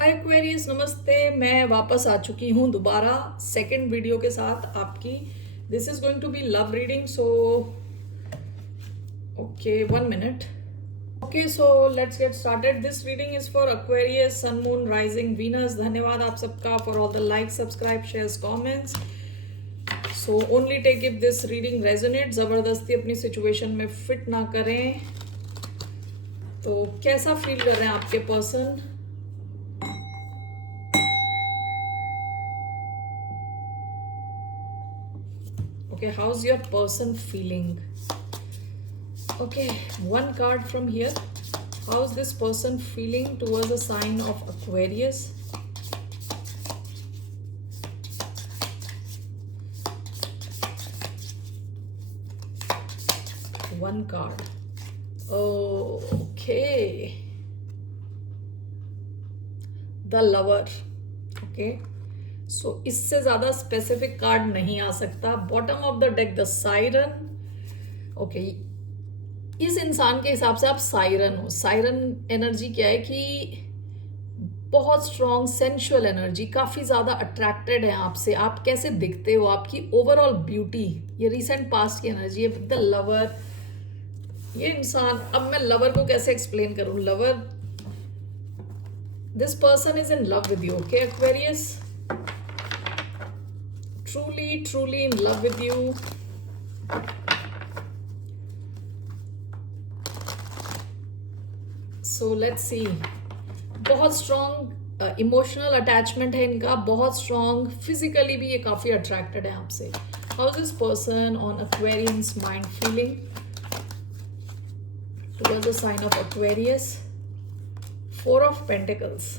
हाय Aquarius, नमस्ते। मैं वापस आ चुकी हूँ दोबारा सेकंड वीडियो के साथ आपकी। This is going to be love reading, so okay 1 minute। Okay, so let's get started. This reading is for Aquarius, sun, moon, rising, Venus. धन्यवाद आप सबका for all the like, subscribe, shares, comments. So only take if this reading resonate. जबरदस्ती अपनी situation में fit ना करें। तो कैसा फील कर रहे हैं आपके person? Okay, how's your person feeling? Okay, one card from here. How's this person feeling towards a sign of Aquarius? One card. Okay. The Lover. Okay. सो इससे ज्यादा स्पेसिफिक कार्ड नहीं आ सकता। Bottom of the deck the siren. Okay, इस इंसान के हिसाब से आप साइरन हो। साइरन एनर्जी क्या है कि बहुत स्ट्रॉन्ग सेंशुअल एनर्जी, काफी ज्यादा अट्रैक्टेड है आपसे। आप कैसे दिखते हो, आपकी ओवरऑल ब्यूटी, ये रिसेंट पास्ट की एनर्जी है। द लवर, ये इंसान, अब मैं लवर को कैसे एक्सप्लेन करूं? Lover, this person is in love with you. Okay Aquarius, truly in love with you. So let's see. बहुत स्ट्रॉन्ग इमोशनल अटैचमेंट है इनका, बहुत स्ट्रॉन्ग। फिजिकली भी ये काफी अट्रैक्टेड है आपसे। How is this person on Aquarians mind feeling towards the sign of Aquarius? 4 of Pentacles।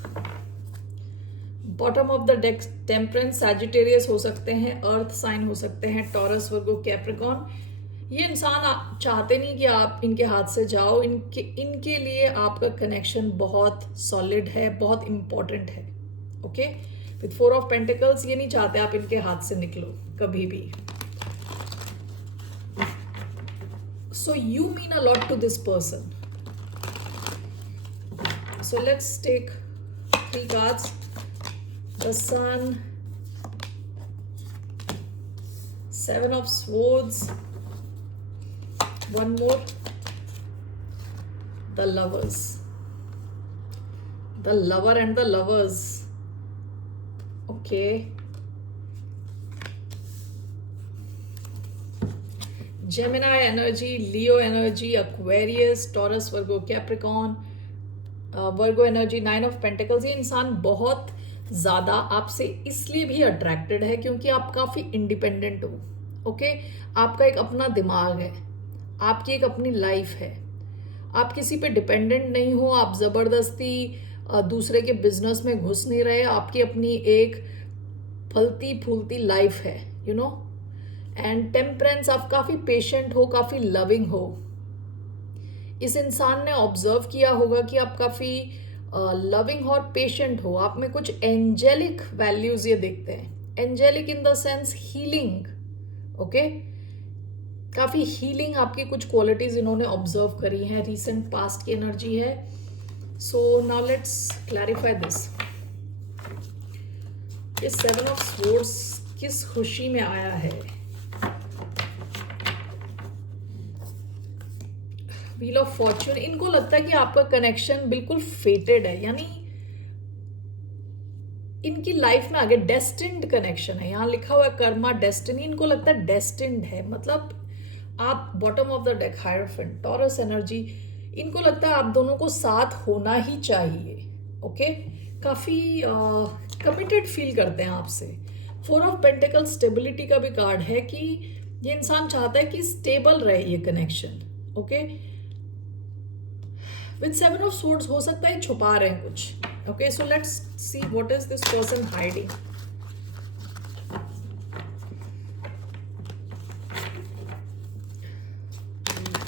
Bottom of the deck temperance, Sagittarius हो सकते हैं, अर्थ साइन हो सकते हैं, टॉरस, वर्गो, कैप्रिकॉर्न। ये इंसान चाहते नहीं कि आप इनके हाथ से जाओ। इनके लिए आपका कनेक्शन बहुत सॉलिड है, बहुत इंपॉर्टेंट है। ओके, विथ 4 of Pentacles ये नहीं चाहते आप इनके हाथ से निकलो कभी भी। So you mean a lot to this person. So let's take 3 cards. The Sun, 7 of Swords, one more, the Lovers. The Lover and the Lovers. Okay. Gemini energy, Leo energy, Aquarius, Taurus, Virgo, Capricorn, Virgo energy, 9 of Pentacles। ये इंसान बहुत ज़्यादा आपसे इसलिए भी attracted है क्योंकि आप काफ़ी इंडिपेंडेंट हो। ओके, आपका एक अपना दिमाग है, आपकी एक अपनी लाइफ है, आप किसी पे डिपेंडेंट नहीं हो। आप ज़बरदस्ती दूसरे के बिजनेस में घुस नहीं रहे। आपकी अपनी एक फलती फूलती लाइफ है, यू नो। एंड टेम्परेंस, आप काफ़ी पेशेंट हो, काफ़ी लविंग हो। इस इंसान ने ऑब्जर्व किया होगा कि आप काफ़ी लविंग और पेशेंट हो। आप में कुछ एंजेलिक वैल्यूज ये देखते हैं। Angelic in the sense healing. Okay, काफी हीलिंग आपकी कुछ क्वालिटीज इन्होंने ऑब्जर्व करी हैं। रीसेंट पास्ट की एनर्जी है। So now let's clarify this. ये 7 of Swords किस खुशी में आया है? Wheel of Fortune. इनको लगता है कि आपका कनेक्शन बिल्कुल फेटेड है, यानी इनकी लाइफ में आगे डेस्टिन्ड कनेक्शन है। यहाँ लिखा हुआ है कर्मा, डेस्टिनी। इनको लगता है डेस्टिन्ड है, मतलब आप bottom of the deck hierophant, Taurus energy. इनको लगता है आप दोनों को साथ होना ही चाहिए। ओके, काफी कमिटेड फील करते हैं आपसे। 4 of Pentacles स्टेबिलिटी का भी कार्ड है कि ये इंसान चाहता है कि स्टेबल रहे ये connection. Okay, with 7 of Swords हो सकता है छुपा रहे हैं कुछ। Okay, so let's see what is this person hiding.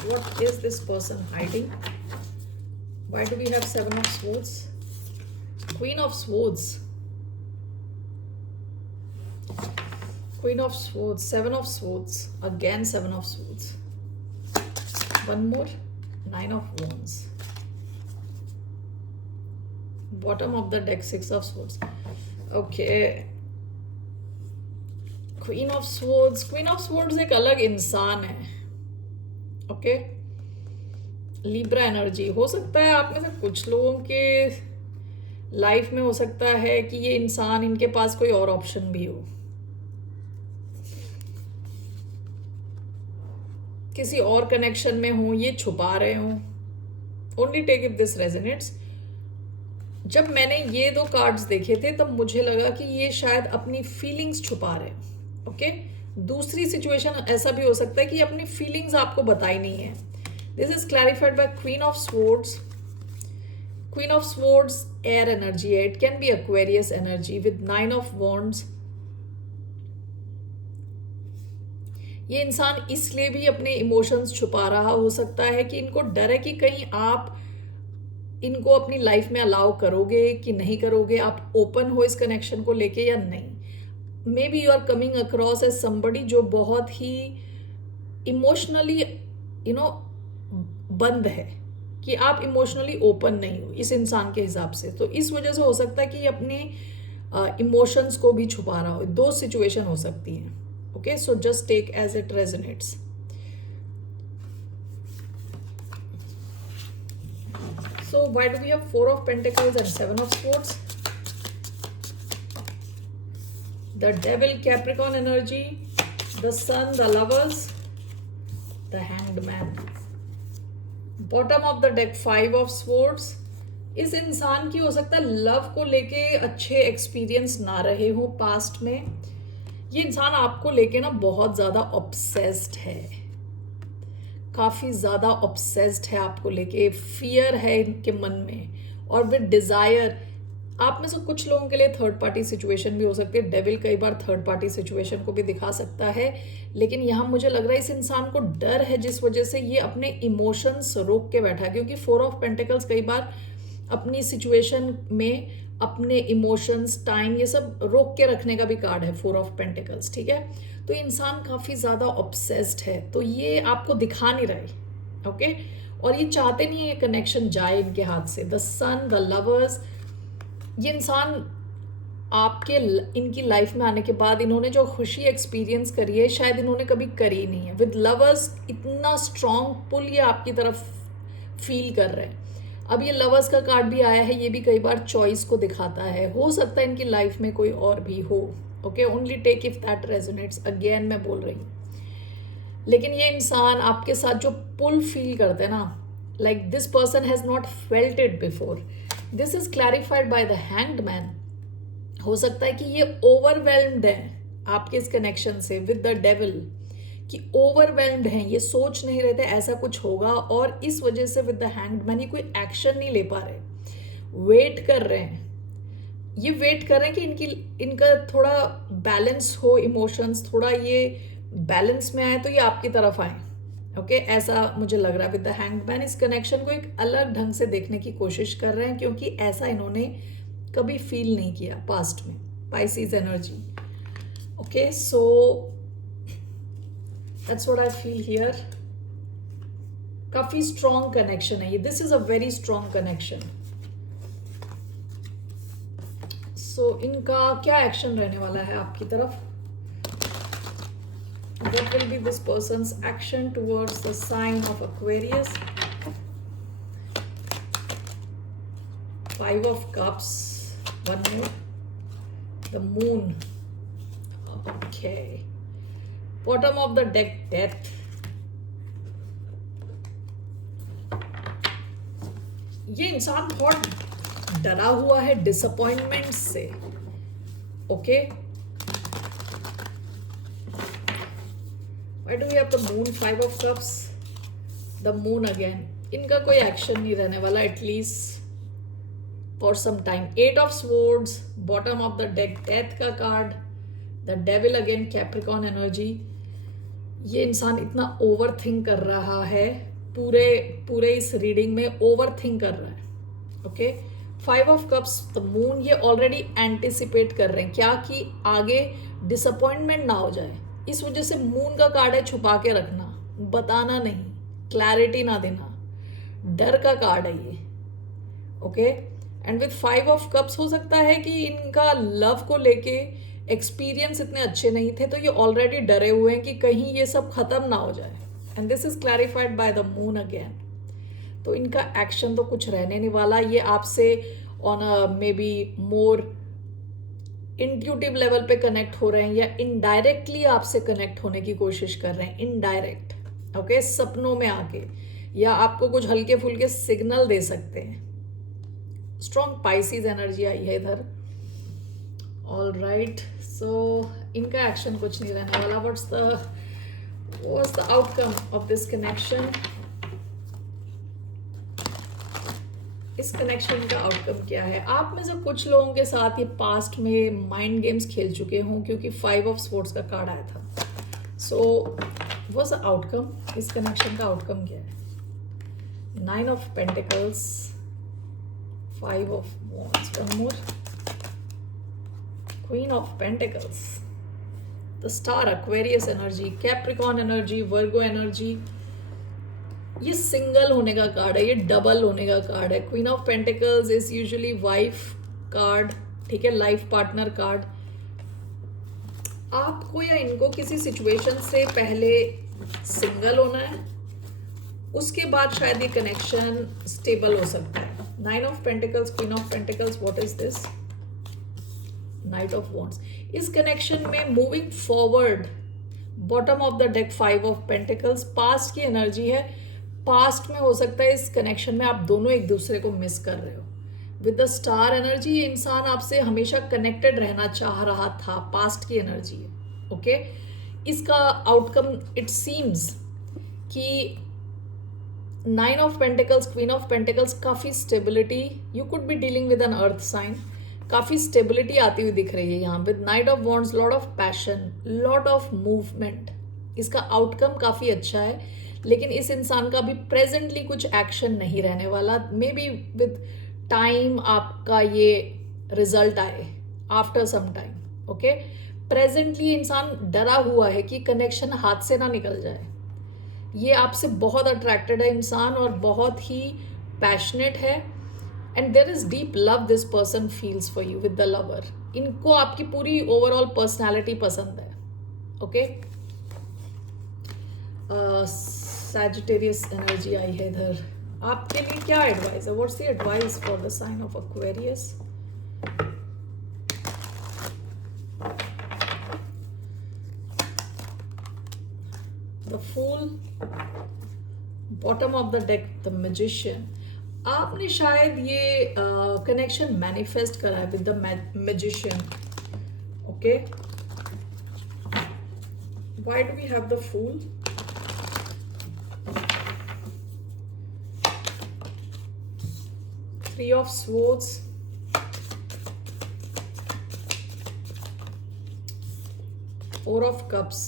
What is this person hiding? Why do we have 7 of Swords? Queen of Swords. Queen of Swords, 7 of Swords. Again 7 of Swords. One more, 9 of Wands. Bottom of the deck 6 of swords. Okay, queen of swords. Queen of swords एक अलग इंसान है. Okay, Libra energy. हो सकता है आप में से कुछ लोगों के लाइफ में हो सकता है कि ये इंसान, इनके पास कोई और ऑप्शन भी हो, किसी और कनेक्शन में हो, ये छुपा रहे हो. Only take if this resonates. जब मैंने ये दो कार्ड्स देखे थे तब मुझे लगा कि ये शायद अपनी फीलिंग्स छुपा रहे हैं. ओके, दूसरी सिचुएशन ऐसा भी हो सकता है कि अपनी फीलिंग्स आपको बताई नहीं है. This is clarified by queen of swords. Queen of swords air energy है. It can be Aquarius energy with 9 of wands. ये इंसान इसलिए भी अपने इमोशंस छुपा रहा हो सकता है कि इनको डर है कि कहीं आप इनको अपनी लाइफ में अलाउ करोगे कि नहीं करोगे, आप ओपन हो इस कनेक्शन को लेके या नहीं. Maybe you are coming across as somebody जो बहुत ही इमोशनली बंद है, कि आप इमोशनली ओपन नहीं हो इस इंसान के हिसाब से. तो इस वजह से हो सकता है कि अपने इमोशंस को भी छुपा रहा हो. दो सिचुएशन हो सकती हैं. Okay, so just take as it resonates. So why do we have 4 of Pentacles and 7 of Swords? The Devil, Capricorn energy, the Sun, the Lovers, the Hanged Man. Bottom of the deck 5 of Swords. इस इंसान की हो सकता है love को लेके अच्छे experience ना रहे हो पास्ट में. ये इंसान आपको लेके ना बहुत ज़्यादा ऑब्सेस्ड है, काफ़ी ज़्यादा ऑब्सेस्ड है आपको लेके. फियर है इनके मन में और विद डिज़ायर. आप में से कुछ लोगों के लिए थर्ड पार्टी सिचुएशन भी हो सकती है. डेविल कई बार थर्ड पार्टी सिचुएशन को भी दिखा सकता है, लेकिन यहाँ मुझे लग रहा है इस इंसान को डर है जिस वजह से ये अपने इमोशंस रोक के बैठा है. क्योंकि 4 ऑफ पेंटिकल्स कई बार अपनी सिचुएशन में अपने इमोशंस, टाइम, ये सब रोक के रखने का भी कार्ड है 4 ऑफ पेंटिकल्स. ठीक है, तो इंसान काफ़ी ज़्यादा ऑब्सेस्ड है, तो ये आपको दिखा नहीं रहे. ओके, और ये चाहते नहीं है ये कनेक्शन जाए इनके हाथ से. The sun, the lovers. ये इंसान आपके इनकी लाइफ में आने के बाद इन्होंने जो खुशी एक्सपीरियंस करी है शायद इन्होंने कभी करी नहीं है. विद लवर्स इतना स्ट्रॉन्ग पुल ये आपकी तरफ फील कर रहे हैं. अब ये लवर्स का कार्ड भी आया है, ये भी कई बार चॉइस को दिखाता है. हो सकता है इनकी लाइफ में कोई और भी हो. Okay, only take if that resonates. Again मैं बोल रही हूँ, लेकिन ये इंसान आपके साथ जो पुल फील करते हैं ना, like this person has not felt it before. This is clarified by the hanged man. हो सकता है कि ये ओवरवेल्म्ड है आपके इस कनेक्शन से विद द डेविल, कि ओवरवेल्म्ड हैं, ये सोच नहीं रहे थे ऐसा कुछ होगा, और इस वजह से विद द हैंग्ड मैन ये कोई एक्शन नहीं ले पा रहे. वेट कर रहे हैं, ये वेट कर रहे हैं कि इनका थोड़ा बैलेंस हो, इमोशंस थोड़ा ये बैलेंस में आए तो ये आपकी तरफ आए. ओके, ऐसा मुझे लग रहा है. विद द हैंग्ड मैन इस कनेक्शन को एक अलग ढंग से देखने की कोशिश कर रहे हैं, क्योंकि ऐसा इन्होंने कभी फील नहीं किया पास्ट में. Pisces energy. Okay, so that's what I feel here. काफी strong connection है ये. This is a very strong connection. So इनका क्या एक्शन रहने वाला है आपकी तरफ? What will be this person's action towards the sign of Aquarius? 5 of Cups. One more. The Moon. Okay. Bottom of the deck, Death. ये इंसान बहुत डरा हुआ है डिसअपॉइंटमेंट से. Okay, Why do we have the Moon, 5 of Cups, the Moon again? इनका कोई action नहीं रहने वाला at least for some time. 8 of Swords, bottom of the deck, Death का card. The devil again, Capricorn energy. ये इंसान इतना ओवर थिंक कर रहा है, पूरे इस रीडिंग में ओवर थिंक कर रहा है. Okay, 5 of cups, the moon. ये ऑलरेडी एंटिसिपेट कर रहे हैं क्या कि आगे डिसअपॉइंटमेंट ना हो जाए. इस वजह से मून का कार्ड है छुपा के रखना, बताना नहीं, क्लैरिटी ना देना, डर का कार्ड है ये. Okay, and with 5 of cups हो सकता है कि इनका लव को लेके एक्सपीरियंस इतने अच्छे नहीं थे, तो ये ऑलरेडी डरे हुए हैं कि कहीं ये सब खत्म ना हो जाए। And this is clarified by the moon again. तो इनका एक्शन तो कुछ रहने नहीं वाला। ये आपसे on a may be more intuitive level पे कनेक्ट हो रहे हैं, या इनडायरेक्टली आपसे कनेक्ट होने की कोशिश कर रहे हैं, इनडायरेक्ट, ओके, सपनों में आके, या आपको कुछ हल्के फुल्के सिग्नल दे सकते हैं। स्ट्रॉन्ग पाइसिस एनर्जी आई है इधर। ऑल राइट, सो इनका एक्शन कुछ नहीं रहने वाला। What's the outcome of this connection? इस कनेक्शन का आउटकम क्या है? आप में से कुछ लोगों के साथ ये पास्ट में माइंड गेम्स खेल चुके हों, क्योंकि 5 ऑफ स्वॉर्ड्स का कार्ड आया था। So what's the outcome? इस कनेक्शन का आउटकम क्या है? 9 of pentacles, 5 of wands, one more, queen of pentacles, the star, Aquarius energy, Capricorn energy, Virgo energy. ये सिंगल होने का कार्ड है, ये डबल होने का कार्ड है। Queen of pentacles is usually wife card, ठीक है, लाइफ पार्टनर कार्ड। आपको या इनको किसी सिचुएशन से पहले सिंगल होना है, उसके बाद शायद ये कनेक्शन स्टेबल हो सकता है। 9 of pentacles, queen of pentacles, what is this? Night of wands. इस कनेक्शन में moving forward, bottom of the deck 5 of pentacles, past की एनर्जी है। पास्ट में हो सकता है इस कनेक्शन में आप दोनों एक दूसरे को मिस कर रहे हो। विद द स्टार एनर्जी, ये इंसान आपसे हमेशा कनेक्टेड रहना चाह रहा था, पास्ट की एनर्जी है, ओके। इसका आउटकम इट सीम्स कि 9 of pentacles, queen of pentacles, काफ़ी stability, you could be dealing with an earth sign, काफ़ी स्टेबिलिटी आती हुई दिख रही है यहाँ। With knight of wands, lot of passion, lot of movement. इसका आउटकम काफ़ी अच्छा है, लेकिन इस इंसान का भी प्रेजेंटली कुछ एक्शन नहीं रहने वाला। मे बी विद टाइम आपका ये रिजल्ट आए, after some time, okay. Presently इंसान डरा हुआ है कि कनेक्शन हाथ से ना निकल जाए। ये आपसे बहुत अट्रैक्टेड है इंसान, और बहुत ही पैशनेट है, and there is deep love this person feels for you with the lover. इनको आपकी पूरी ओवरऑल पर्सनैलिटी पसंद है, ओके। सैजिटेरियस एनर्जी आई है इधर। आपके लिए क्या एडवाइस है? What's the advice for the sign of Aquarius? The fool, bottom of the deck the magician. आपने शायद ये कनेक्शन मैनिफेस्ट करा है with the magician, okay. Why do we have the fool? Three of Swords, Four of Cups,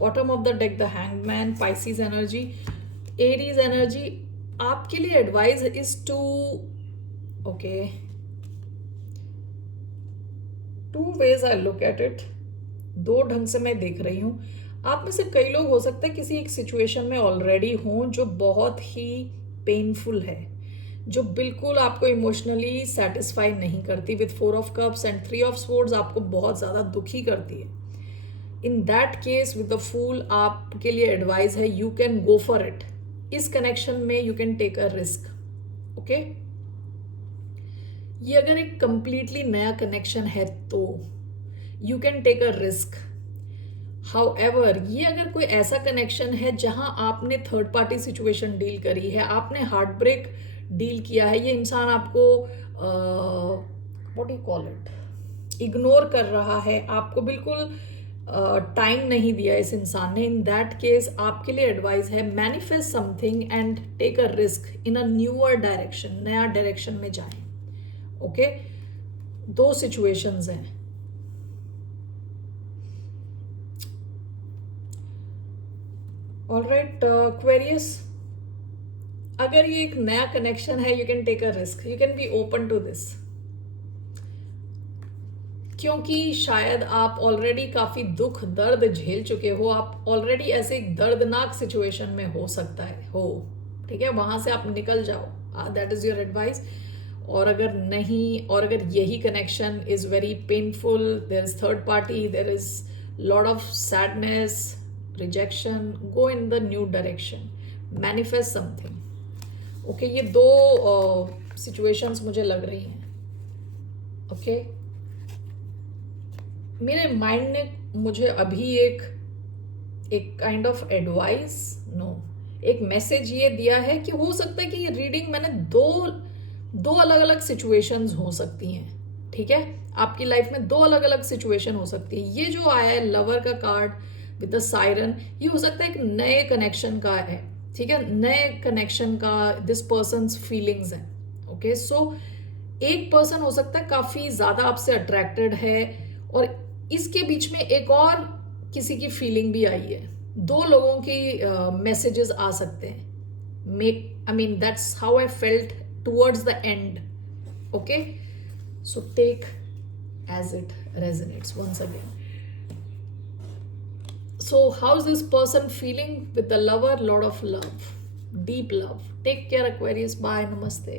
bottom of the deck the Hangman, Pisces energy, Aries energy. आपके लिए advice is to, okay, two ways I look at it. दो ढंग से मैं देख रही हूँ। आप में से कई लोग हो सकता है किसी एक सिचुएशन में ऑलरेडी हों जो बहुत ही पेनफुल है, जो बिल्कुल आपको इमोशनली सेटिस्फाई नहीं करती। With 4 of cups and 3 of swords आपको बहुत ज़्यादा दुखी करती है। In that case with the fool आपके लिए एडवाइस है, you can go for it. इस कनेक्शन में you can take a risk, okay. ये अगर एक कंप्लीटली नया कनेक्शन है तो you can take a risk. However, ये अगर कोई ऐसा कनेक्शन है जहां आपने थर्ड पार्टी सिचुएशन डील करी है, आपने हार्ट ब्रेक डील किया है, ये इंसान आपको what you call it, ignore कर रहा है, आपको बिल्कुल टाइम नहीं दिया इस इंसान ने, इन दैट केस आपके लिए एडवाइस है, manifest something and take a risk in a newer direction, नया डायरेक्शन में जाएं, ओके। दो सिचुएशंस हैं। ऑलराइट क्वेरियस, अगर ये एक नया कनेक्शन है, you can take a risk, you can be open to this, क्योंकि शायद आप ऑलरेडी काफी दुख दर्द झेल चुके हो, आप ऑलरेडी ऐसे एक दर्दनाक सिचुएशन में हो सकता है हो, ठीक है, वहां से आप निकल जाओ, दैट इज योर एडवाइस। और अगर नहीं, और अगर यही connection is very painful, there is third party, there is lot of sadness, rejection, go in the new direction, manifest something. Okay, ये दो सिचुएशंस मुझे लग रही हैं। ओके, मेरे माइंड ने मुझे अभी एक काइंड ऑफ एडवाइस, नो, एक मैसेज ये दिया है कि हो सकता है कि ये रीडिंग मैंने दो अलग अलग सिचुएशंस हो सकती हैं। ठीक है, आपकी लाइफ में दो अलग अलग सिचुएशन हो सकती है। ये जो आया है लवर का कार्ड विद द सायरन, ये हो सकता है एक नए कनेक्शन का है। ठीक है, नए कनेक्शन का दिस पर्सन्स फीलिंग्स है। ओके, सो एक पर्सन हो सकता है काफी ज्यादा आपसे अट्रैक्टेड है, और इसके बीच में एक और किसी की फीलिंग भी आई है। दो लोगों की मैसेजेस आ सकते हैं। I mean that's how I felt towards the end. Okay, so take as it resonates once again. So how is this person feeling with the lover? Lot of love, deep love. Take care, Aquarius. Bye, namaste.